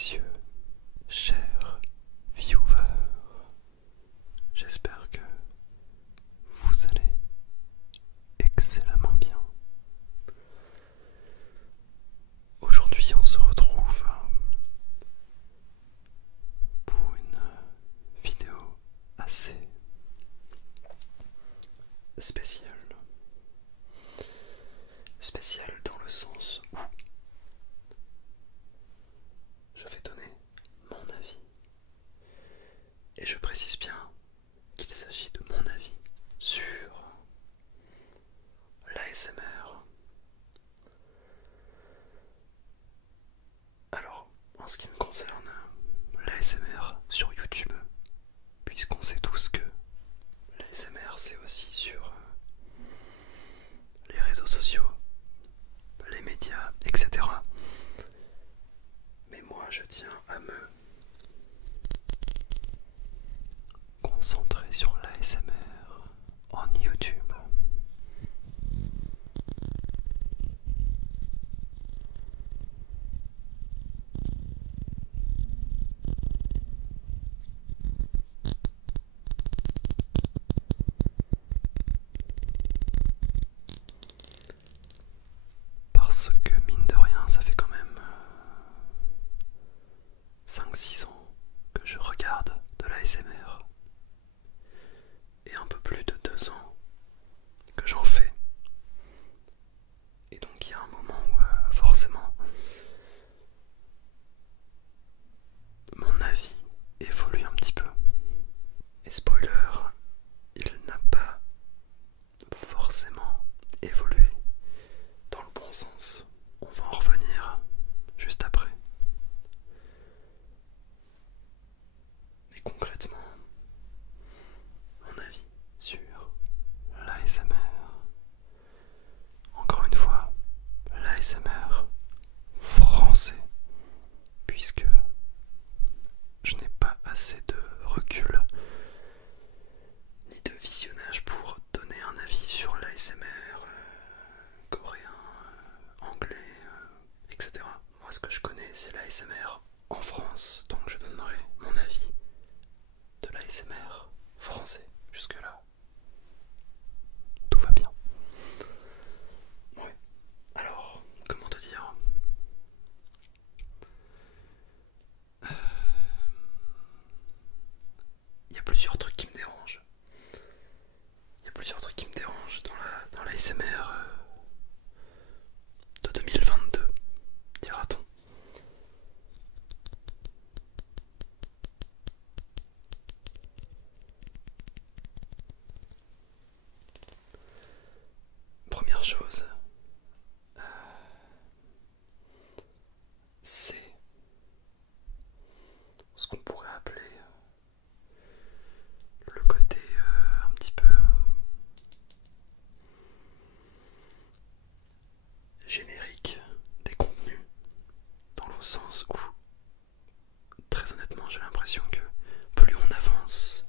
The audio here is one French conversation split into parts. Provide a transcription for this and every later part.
messieurs, chers viewers, j'espère que vous allez excellemment bien. Aujourd'hui on se retrouve pour une vidéo assez spéciale. Spéciale dans le sens où je vais donner mon avis. Et je précise bien qu'il s'agit de mon avis sur l'ASMR. Alors, en ce qui me concerne, l'ASMR sur YouTube, puisqu'on sait tous que l'ASMR c'est aussi sur les réseaux sociaux, les médias, etc. Mais moi je tiens à me concentrer sur l'ASMR en YouTube. Parce que mine de rien, ça fait quand même 5-6 ans que je regarde de l'ASMR. Et un peu plus de 2 ans que j'en fais. Et donc il y a un moment où forcément mon avis évolue un petit peu. Et spoiler, il n'a pas forcément évolué dans le bon sens. On va en revenir juste après. Mais concrètement, mon avis sur l'ASMR. Encore une fois, l'ASMR français, puisque je n'ai pas assez de recul ni de visionnage pour donner un avis sur l'ASMR coréen, anglais, etc. Moi, ce que je connais, c'est l'ASMR en France, donc je donnerai mon avis de l'ASMR français. Jusque-là, tout va bien. Ouais. Alors, comment te dire? Il y a plusieurs trucs qui me dérangent. Il y a plusieurs trucs qui me dérangent dans l'ASMR de 2022, dira-t-on. Première chose, c'est ce qu'on pourrait appeler le côté un petit peu générique des contenus, dans le sens où, très honnêtement, j'ai l'impression que plus on avance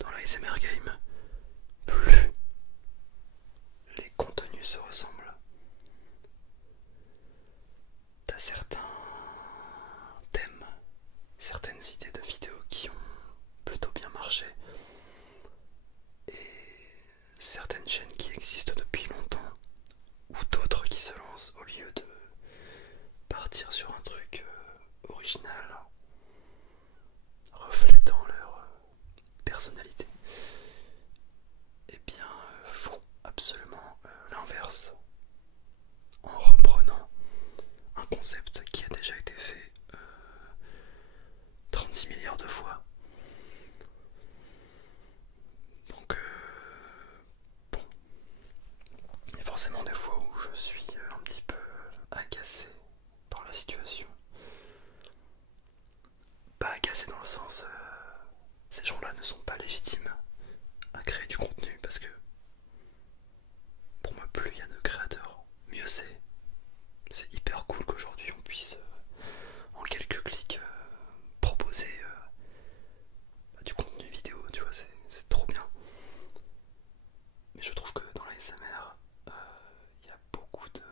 dans la ASMR game, plus les contenus se ressemblent. T'as certains thèmes, certaines idées de vidéos qui ont plutôt bien marché, et certaines chaînes qui existent depuis longtemps, ou d'autres qui se lancent au lieu de partir sur un truc original, reflétant leur personnalité, et bien font absolument l'inverse, en reprenant un concept qui a déjà été fait 36 milliards de fois. Donc bon, il y a forcément des fois où je suis un petit peu agacé par la situation. Pas agacé dans le sens ces gens-là ne sont pas légitimes à créer du contenu, parce que pour moi, plus il y a de créateurs, mieux c'est. C'est hyper cool qu'aujourd'hui on puisse en quelques clics proposer du contenu vidéo, tu vois, c'est trop bien. Mais je trouve que dans la SMR, il y a beaucoup de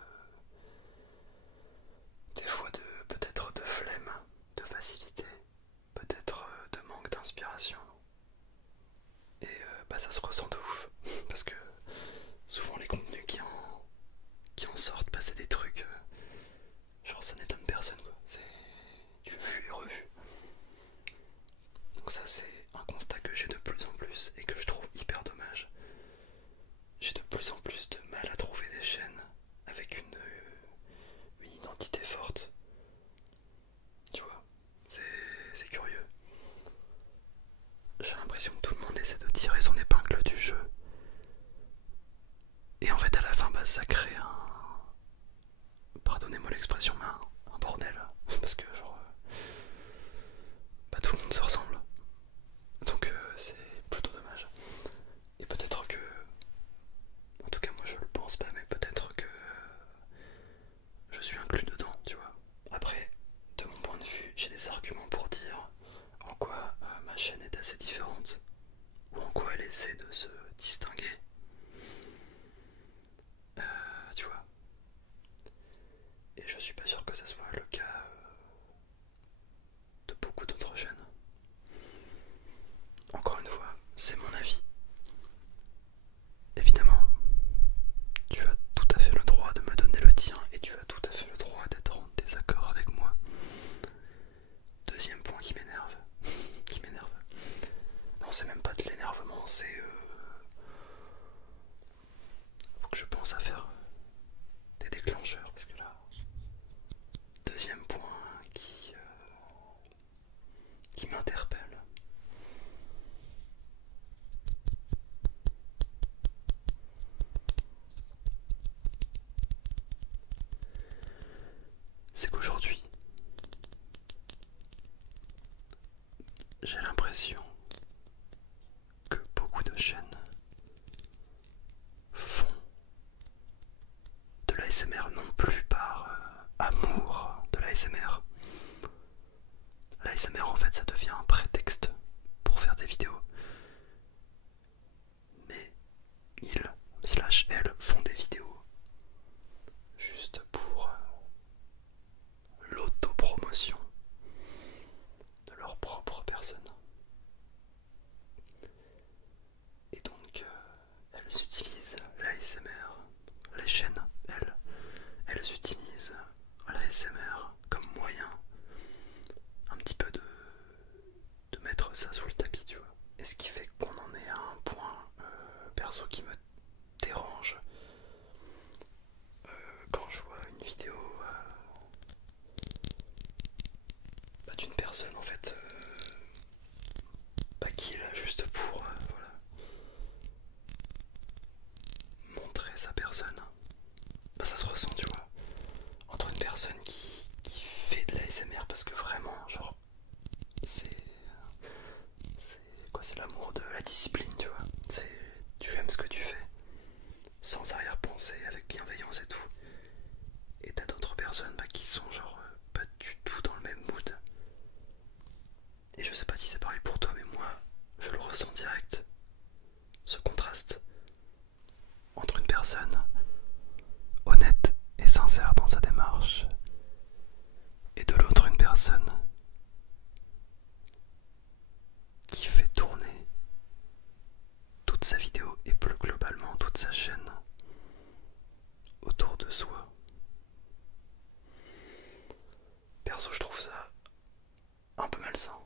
ça crée pardonnez-moi l'expression, mais un bordel. Parce que genre, tout le monde se ressemble. Donc c'est plutôt dommage. Et peut-être que, en tout cas moi je le pense pas, mais peut-être que je suis inclus dedans, tu vois. Après, de mon point de vue, j'ai des arguments pour dire en quoi ma chaîne est assez différente, ou en quoi elle essaie de se distinguer. Tu vois. Et je suis pas sûr que ça soit le cas de beaucoup d'autres chaînes. Encore une fois, c'est mon avis. Évidemment, tu as tout à fait le droit de me donner le tien et tu as tout à fait le droit d'être en désaccord avec moi. Deuxième point qui m'énerve. Qui m'énerve. Non, c'est même pas de l'énervement, c'est... faut que je pense à faire des déclencheurs parce que là... Deuxième point qui m'interpelle. C'est qu'aujourd'hui, j'ai l'impression que beaucoup de chaînes font de l'ASMR non plus par amour de l'ASMR. L'ASMR en fait ça devient un prétexte pour faire des vidéos. Mais ils/elles font des vidéos juste pour l'autopromotion de leur propre personne. Et donc elles utilisent l'ASMR, les chaînes, elles utilisent l'ASMR comme moyen un petit peu de mettre ça sous le tapis, tu vois. Et ce qui fait qu'on en est à un point perso qui me dérange quand je vois une vidéo d'une personne en fait qui est là juste pour voilà, montrer sa personne. Ça se ressent, tu vois, entre une personne qui fait de la l'ASMR parce que vraiment genre c'est quoi, c'est l'amour de la discipline, tu vois. C'est tu aimes ce que tu fais sans arrière-pensée, avec bienveillance et tout. Et t'as d'autres personnes qui sont genre pas du tout dans le même mood. Et je sais pas si c'est pareil pour toi, mais moi je le ressens direct. Ce contraste entre une personne honnête et sincère dans sa démarche et de l'autre une personne qui fait tourner toute sa vidéo et plus globalement toute sa chaîne autour de soi. Perso, je trouve ça un peu malsain.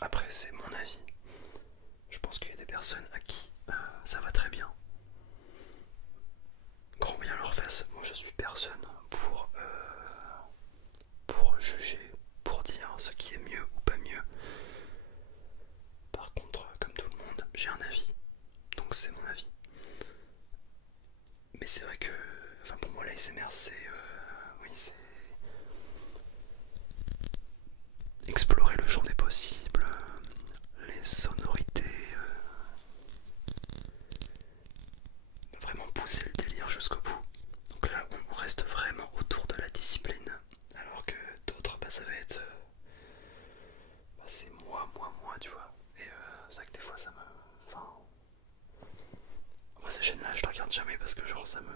Après, c'est mon avis. Je pense qu'il y a des personnes à qui ça va très bien. Grand bien leur fasse. Moi, je suis personne pour juger, pour dire ce qui est mieux ou pas mieux. Par contre, comme tout le monde, j'ai un avis. Donc c'est mon avis. Mais c'est vrai que, enfin pour moi l'ASMR c'est, oui c'est explorer le champ des possibles, les sonorités, vraiment pousser le délire jusqu'au bout. Donc là on reste vraiment autour de la discipline, alors que d'autres ça va être, c'est moi, tu vois. Et c'est vrai que des fois ça me, enfin, moi ces chaînes là je les regarde jamais parce que genre ça me,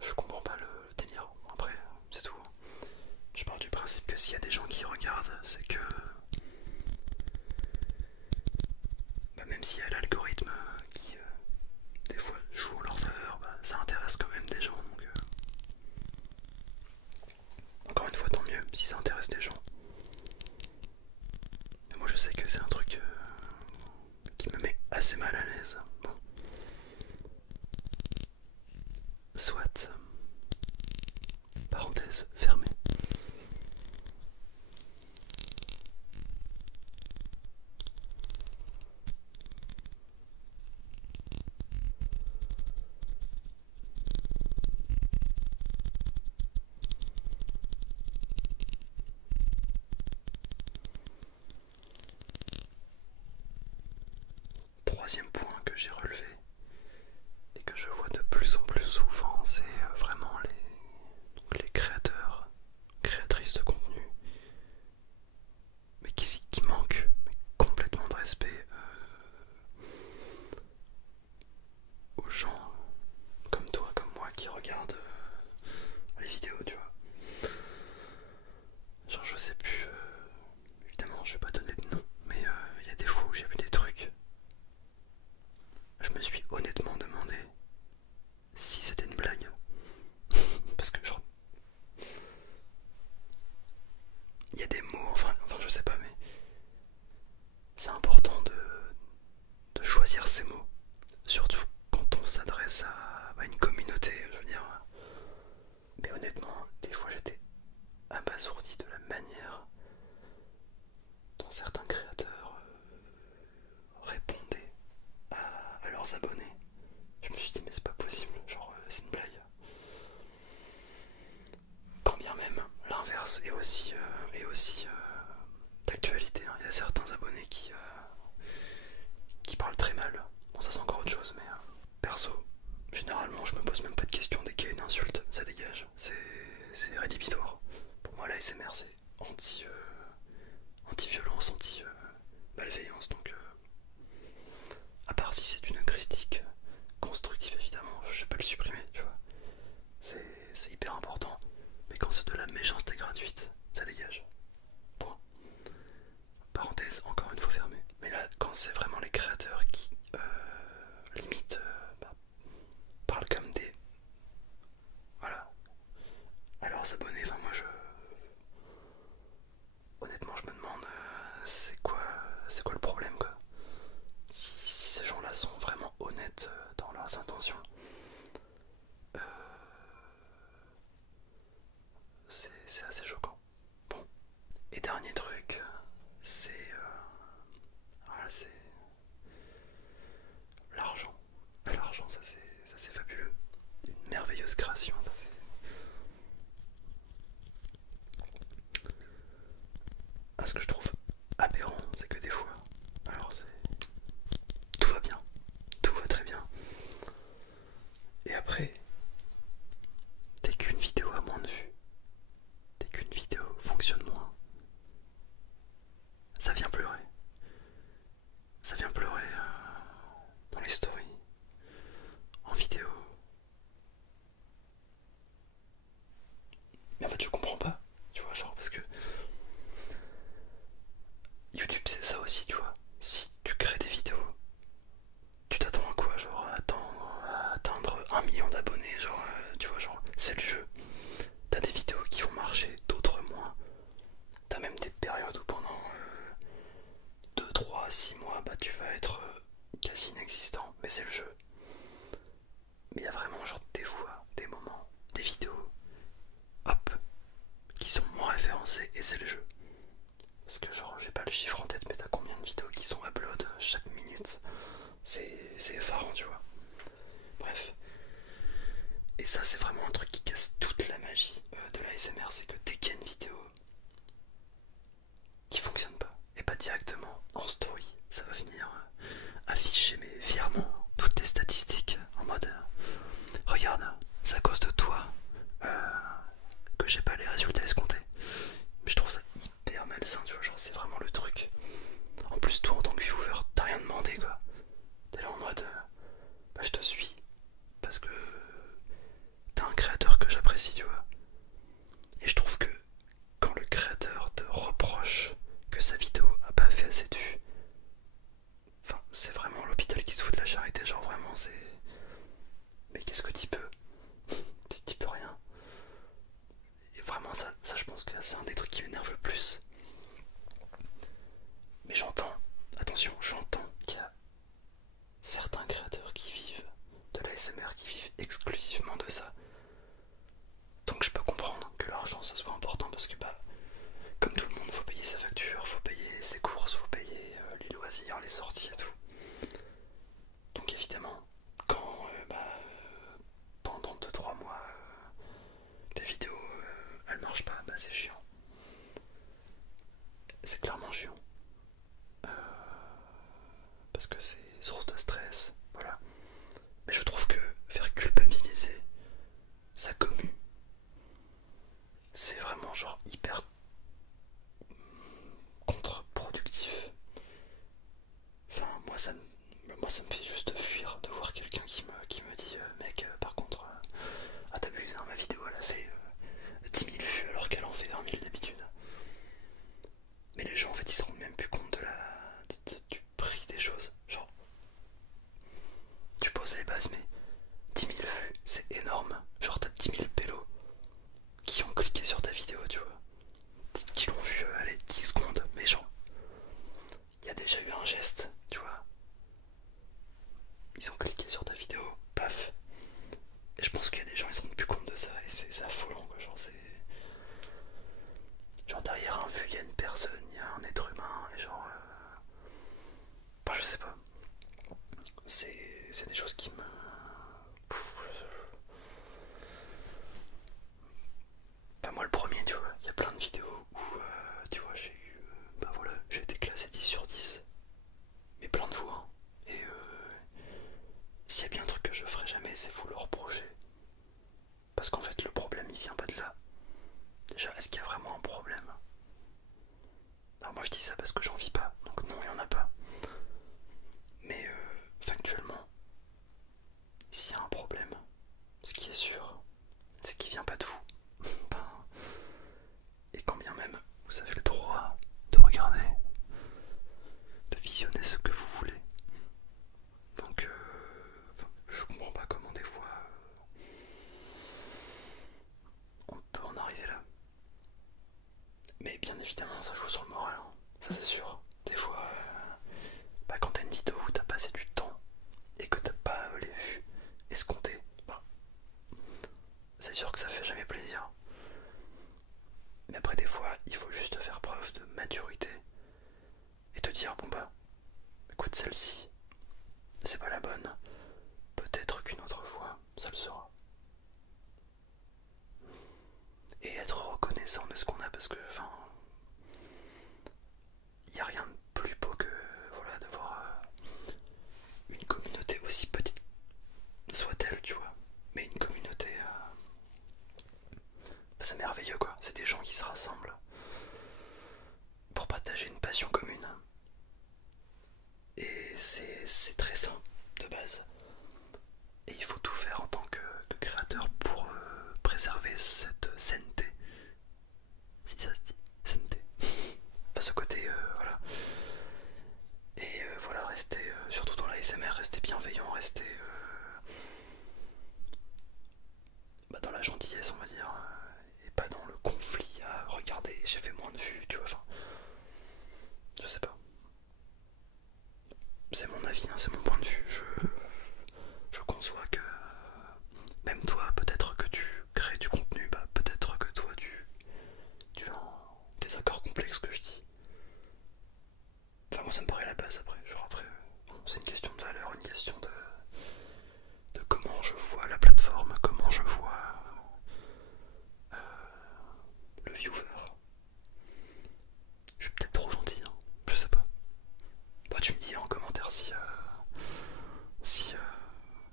je comprends pas le délire. Après c'est tout. Je pars du principe que s'il y a des gens qui regardent, c'est que même s'il y a l'algorithme qui des fois joue en leur faveur, ça intéresse quand même des gens. Donc encore une fois tant mieux si ça intéresse des gens. Mais moi je sais que c'est un truc qui me met assez mal à l'aise. Bon. Soit. Parenthèse fermée. troisième point que j'ai relevé et que je vois de plus en plus souvent, c'est vraiment les créateurs, créatrices de contenu, mais qui manquent complètement de respect aux gens comme toi, comme moi, qui regardent les vidéos, tu vois. Genre je sais plus, évidemment je vais pas donner de nom, mais il y a des fois où j'ai vu des trucs, je me suis honnêtement demandé si c'était une blague. Parce que genre, il y a des mots, enfin je sais pas, mais c'est important de choisir ses mots. Surtout quand on s'adresse à une communauté, je veux dire. Mais honnêtement, des fois j'étais abasourdi de la manière dont certains créateurs répondaient à leurs abonnés. Je me suis dit mais c'est pas possible, genre c'est une blague. Quand bien même l'inverse est aussi, d'actualité, hein. Il y a certains abonnés qui parlent très mal. Bon ça c'est encore autre chose, mais perso, généralement je me pose même pas de questions dès qu'il y a une insulte, ça dégage, c'est rédhibitoire. Pour moi la SMR c'est anti-violence, anti-malveillance, donc à part si c'est une critique constructive évidemment, je vais pas le supprimer, tu vois. C'est hyper important, mais quand c'est de la méchanceté gratuite, ça dégage. Point. Parenthèse encore une fois fermée. Mais là, quand c'est vraiment les créateurs qui limite parlent comme des... Voilà. À leurs abonnés, enfin moi je... Honnêtement je me demande c'est quoi le problème quoi. Si ces gens-là sont vraiment honnêtes dans leurs intentions, euh, c'est assez choquant. Bon. Et dernier truc, voilà, c'est l'argent. L'argent, ça c'est fabuleux. Une merveilleuse création. Ça, ce que je trouve aberrant, c'est que des fois, alors tout va bien, tout va très bien. Et après, dès qu'une vidéo a moins de vues, dès qu'une vidéo fonctionne moins, ça vient pleurer. Ça vient pleurer dans les stories, en vidéo. Mais en fait, je comprends pas, tu vois, genre parce que YouTube c'est ça aussi, tu vois. Si tu crées des vidéos, tu t'attends à quoi? Genre à atteindre 1 million d'abonnés, genre tu vois, genre c'est le jeu. T'as des vidéos qui vont marcher, d'autres moins. T'as même des périodes où pendant 2, 3, 6 mois, bah tu vas être quasi inexistant, mais c'est le jeu. Mais il y a vraiment genre des fois, des moments, des vidéos, hop, qui sont moins référencées et c'est le jeu. Parce que genre j'ai pas le chiffre en tête, mais t'as combien de vidéos qui sont upload chaque minute? C'est effarant, tu vois. Bref. Et ça c'est vraiment un truc qui casse toute la magie de la SMR, c'est que dès qu'il y a une vidéo qui fonctionne pas, et pas directement en story, ça va venir afficher mais fièrement toutes les statistiques en mode regarde, c'est à cause de toi que j'ai pas les résultats escomptés. Mais je trouve ça hyper malsain, tu vois, genre c'est vraiment le truc. En plus toi en tant que viewer, t'as rien demandé quoi. T'es là en mode bah je te suis parce que t'es un créateur que j'apprécie, tu vois. Et je trouve que quand le créateur te reproche que sa vidéo a pas fait assez de vues, enfin c'est vraiment l'hôpital qui se fout de la charité, genre vraiment c'est... Mais qu'est-ce que tu peux? Tu peux rien. Et vraiment ça je pense que c'est un des trucs qui m'énerve le plus. Mais j'entends, attention, j'entends qu'il y a certains créateurs qui vivent de l'ASMR, qui vivent exclusivement de ça. Donc je peux comprendre que l'argent ça soit important parce que bah comme tout le monde faut payer sa facture, faut payer ses courses, faut payer les loisirs, les sorties et tout. Donc évidemment quand pendant 2-3 mois tes vidéos elles marchent pas, bah c'est chiant. C'est clairement chiant. Parce que c'est source de juste fuir de voir quelqu'un qui me dit mec, par contre, ah t'abuses, hein, ma vidéo elle a fait 10 000 vues alors qu'elle en fait 20 000 d'habitude. Mais les gens en fait ils se rendent même plus compte du prix des choses. Genre, tu poses les bases, mais 10 000 vues c'est énorme. Genre, t'as 10 000 pélos qui ont cliqué sur ta vidéo, tu vois, qui l'ont vu, allez, 10 secondes, mais genre, il y a déjà eu un geste, tu vois. Ils ont cliqué sur ta vidéo, paf. Et je pense qu'il y a des gens, ils se rendent plus compte de ça, et c'est affolant, quoi. Genre, c'est. Genre, derrière un vu, il y a une personne, il y a un être humain, et genre. Bah, je sais pas. C'est des choses qui me. Bah, moi, le premier, tu vois, il y a plein de vidéos où, tu vois, j'ai eu. Bah voilà, j'ai été classé 10 sur 10. Mais plein de fois, hein. Et s'il y a bien un truc que je ferai jamais, c'est vous le reprocher. Parce qu'en fait, le problème, il vient pas de là. Déjà, est-ce qu'il y a vraiment un problème? Alors moi, je dis ça parce que j'en vis pas, donc non, il y en a pas. Mais factuellement, s'il y a un problème, ce qui est sûr, c'est qu'il vient pas de vous. Ben, et quand bien même, vous avez le droit de regarder, de visionner ce que vous voulez. Donc, je comprends pas comment des fois on peut en arriver là. Mais bien évidemment, ça joue sur le moral, hein. Ça c'est sûr. Des fois, bah, quand t'as une vidéo où t'as passé du temps et que t'as pas les vues escomptées, bah, c'est sûr que ça fait jamais plaisir. Mais après, des fois, il faut juste faire preuve de maturité et te dire, bon bah, écoute, celle-ci, c'est pas la bonne. Peut-être qu'une autre fois, ça le sera. Et être reconnaissant de ce qu'on a, parce que, enfin, il n'y a rien de plus beau que, voilà, d'avoir une communauté aussi petite soit-elle, tu vois. Mais une communauté, bah, c'est merveilleux, quoi. C'est des gens qui se rassemblent pour partager une passion commune. Et c'est très sain, de base. Et il faut tout faire en tant que créateur pour préserver cette sainteté. Si ça se dit, sainteté. Pas ce côté, voilà. Et voilà, rester, surtout dans la SMR, rester bienveillant, rester bah, dans la gentillesse, on va dire. Et pas dans le conflit à regarder, j'ai fait moins de vues, tu vois. Enfin, je sais pas. C'est mon avis, hein, c'est mon point de vue. Je conçois que même toi, peut-être que tu crées du contenu, bah peut-être que toi tu as un désaccord complexe que je dis. Enfin moi ça me paraît la base après. Genre après, bon, c'est une question de valeur, une question de comment je vois la plateforme, comment je vois le viewer. Je suis peut-être trop gentil, hein, je sais pas. Bah tu me dis en commentaire si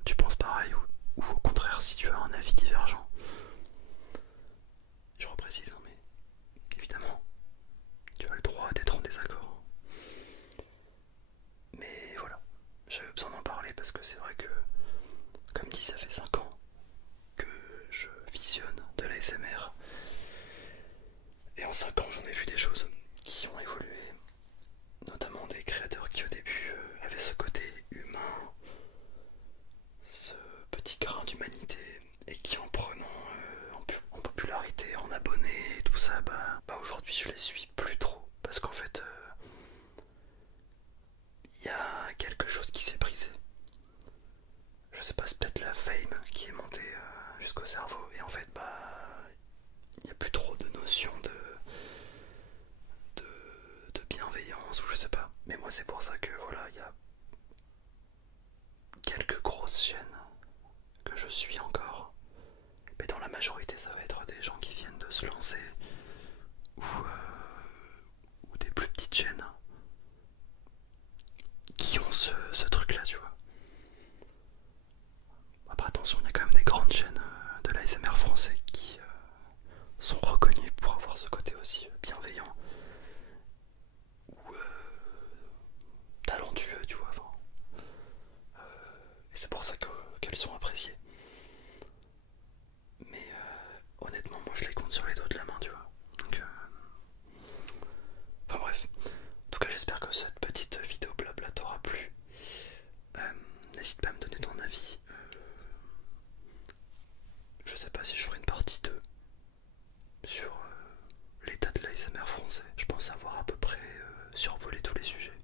tu penses pareil ou au contraire si tu as un avis divergent. Je reprécise, hein, mais évidemment, tu as le droit d'être en désaccord. Mais voilà, j'avais besoin d'en parler parce que c'est vrai que, comme dit, ça fait 5 ans que je visionne de la l'ASMR. Et en 5 ans, j'en ai vu des choses qui ont évolué, notamment des créateurs qui au début avaient ce côté humain, ce petit grain d'humanité, et qui en prenant en popularité, en abonnés et tout ça, bah aujourd'hui je les suis plus trop. Parce qu'en fait, il y a quelque chose qui s'est brisé. Je sais pas, c'est peut-être la fame qui est montée jusqu'au cerveau. Et en fait, bah, il n'y a plus trop de notion de bienveillance ou je sais pas. Mais moi c'est pour ça que voilà, il y a quelques grosses chaînes que je suis encore. Mais dans la majorité ça va être des gens qui viennent de se lancer ou des plus petites chaînes qui ont ce truc là, tu vois. Après attention, il y a quand même des grandes chaînes de l'ASMR français qui sont reconnues pour avoir ce côté aussi bienveillant ou talentueux, tu vois. Enfin, pas à me donner ton avis. Je sais pas si je ferai une partie 2 sur l'état de l'ASMR français. Je pense avoir à peu près survolé tous les sujets.